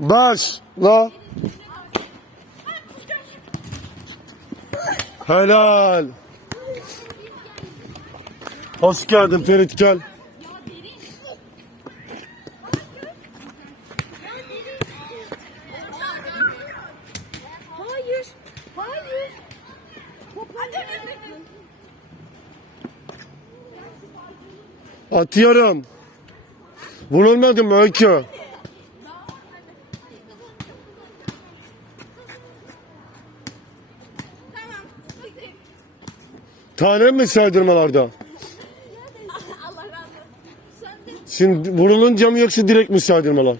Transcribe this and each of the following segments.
Başla. Helal. Hoş geldin Ferit gel. Hayır. Hayır. Atıyorum. Vurulmadı mı Öykü? Tane mi saydırmalarda? Şimdi vurulunca mı yoksa direkt mi saydırmalar?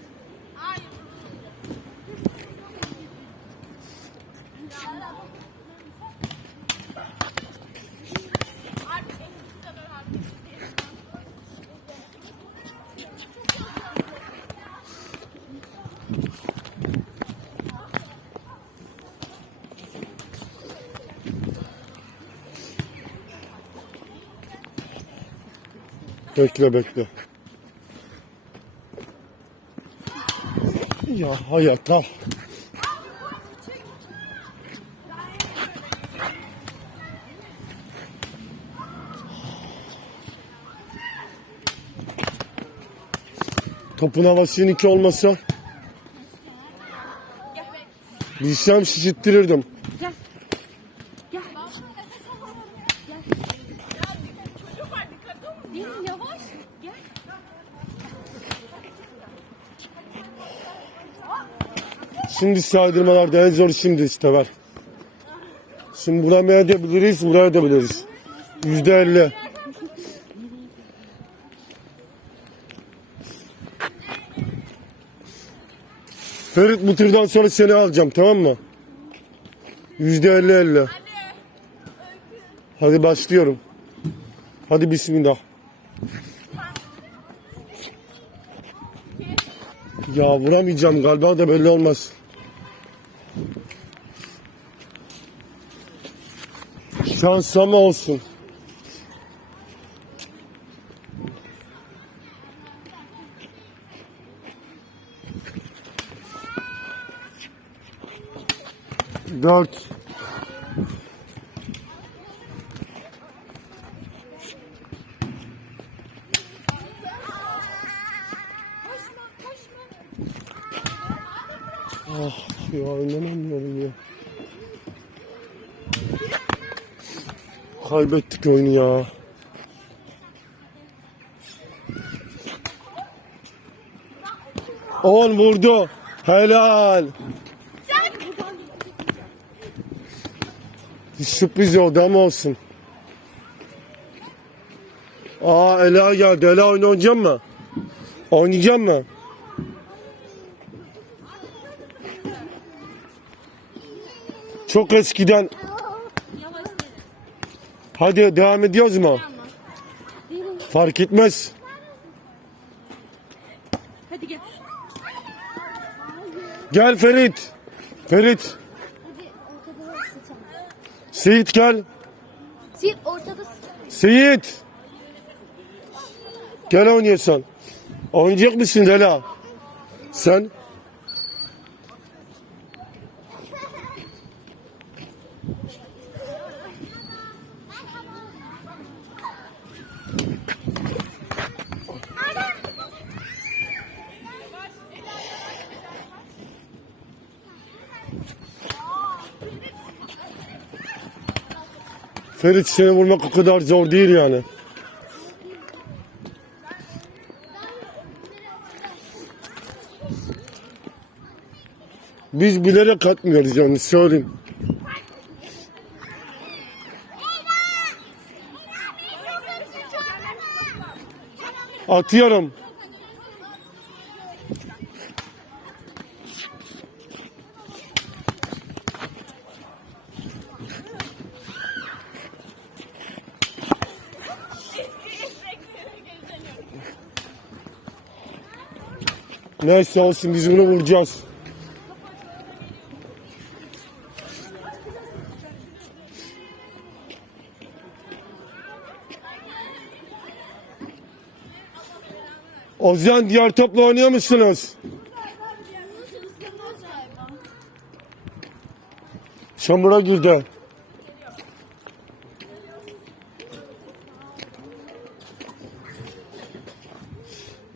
Bekle bekle. Ya hayat al. Topun havası iki olmasa bilsem şişittirirdim. Gel. Gel. Gel. Çocuk var dikkat olun. Gelin yavaş. Gel. Şimdi saydırmalarda en zor şimdi işte var. Şimdi buraya da biliriz, buraya da biliriz. Yüzde elli. Ferit bu turdan sonra seni alacağım tamam mı? Yüzde elli elli. Hadi başlıyorum. Hadi bismillah. Ya vuramayacağım galiba da belli olmaz. Şans ama olsun. Dört. Ya inanamıyorum ya. Kaybettik oyunu ya. On vurdu. Helal. Sürpriz oldu ama olsun. Aa Ela geldi. Ela oyun oynayacak mı? Oynayacak mı? Çok eskiden. Hadi devam ediyoruz mu? Fark etmez. Hadi gel. Gel Ferit. Ferit. Seyit gel. Sil ortada. Seyit. Gel oynuyorsan. Oynayacak mısın Ela? Sen? Ferit seni vurmak o kadar zor değil yani. Biz bilerek atmıyoruz yani söyleyeyim. Atıyorum. Neyse olsun biz bunu vuracağız. Ozan diğer topla oynuyor musunuz? Çamura girdi.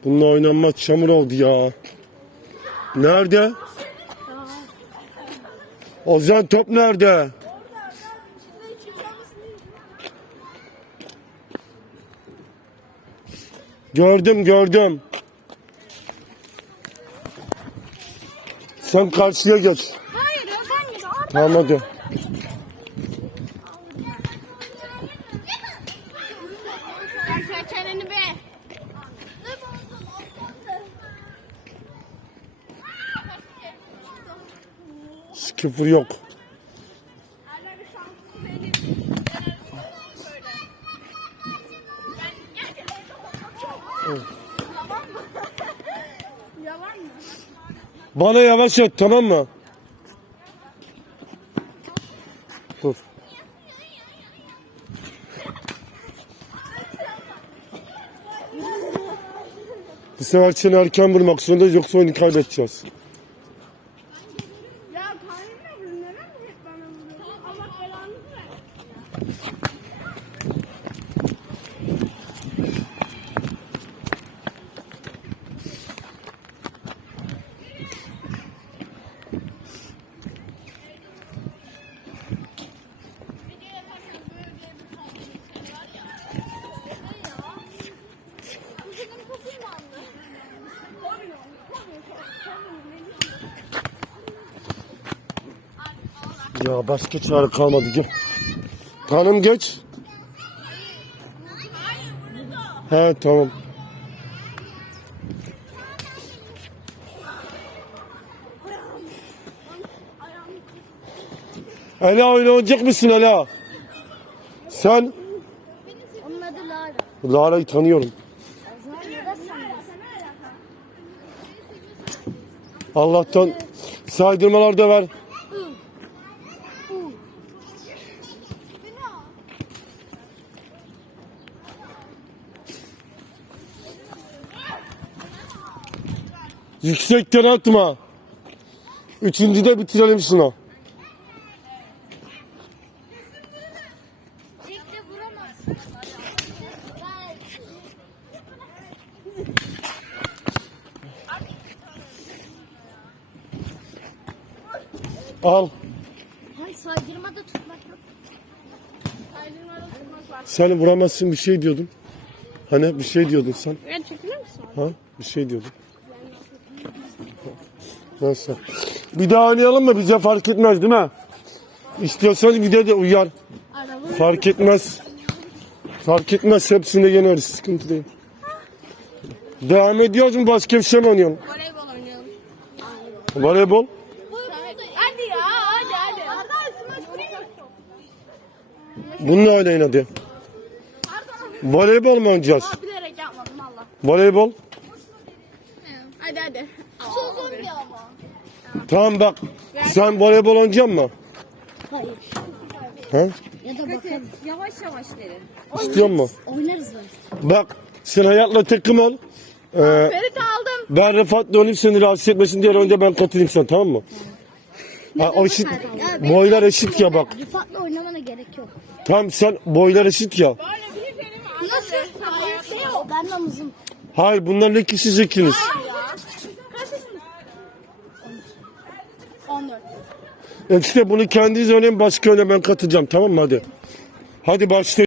Bununla oynanmaz çamur oldu ya. Nerede? Ozan top nerede? Gördüm gördüm. Sen karşıya geç. Hayır. Abi. Tamam hadi. Küfür yok. Bana yavaş et tamam mı? Dur. Bu sefer seni erken vurmak zorundayız yoksa oyunu kaybedeceğiz. Vurun neden hep bana vuruyorsun? Allah belanızı versin. Ya başka çare kalmadı gel. Tanım geç. He tamam. Ela oynayacak mısın Ela? Sen? Onun adı Lara. Lara'yı tanıyorum. Allah'tan saydırmalar da ver. Yüksekten atma. Üçüncüde bitirelim şunu. Al. Hayır saydırmada tutmak yok. Saydırmada tutmak var. Sen vuramazsın bir şey diyordun. Hani bir şey diyordun sen. Ben çekilir misin? Ha? Bir şey diyordun. Neyse. Bir daha oynayalım mı? Bize fark etmez değil mi? İstiyorsanız bir de, de uyar. Fark etmez. Fark etmez. Hepsinde yeneriz. Sıkıntı değil. Devam ediyoruz mu? Başka bir şey mi oynayalım? Voleybol oynayalım. Voleybol. Hadi ya hadi hadi. Bununla oynayın hadi. Voleybol mu oynayacağız? Bilerek yapmadım valla. Voleybol. Hadi hadi. Çok zor bir ama. Tamam bak. Sen voleybol oynayacak mısın? Hayır. Ha? Ya da bakalım. Yavaş yavaş verin. İstiyor musun? Oynarız böyle. Bak sen hayatla takım ol. Ee, Ferit aldım. ben Rıfat'la oynayayım seni rahatsız etmesin diye önce ben katılayım sana tamam mı? Ha, o eşit, boylar eşit ya bak. Rıfat'la oynamana gerek yok. Tamam sen boylar eşit ya. Nasıl? Hayır şey o. Benden uzun. Hayır bunların ikisi ikiniz. İşte bunu kendiniz oynayın başka ben katacağım tamam mı hadi. Hadi başlayın.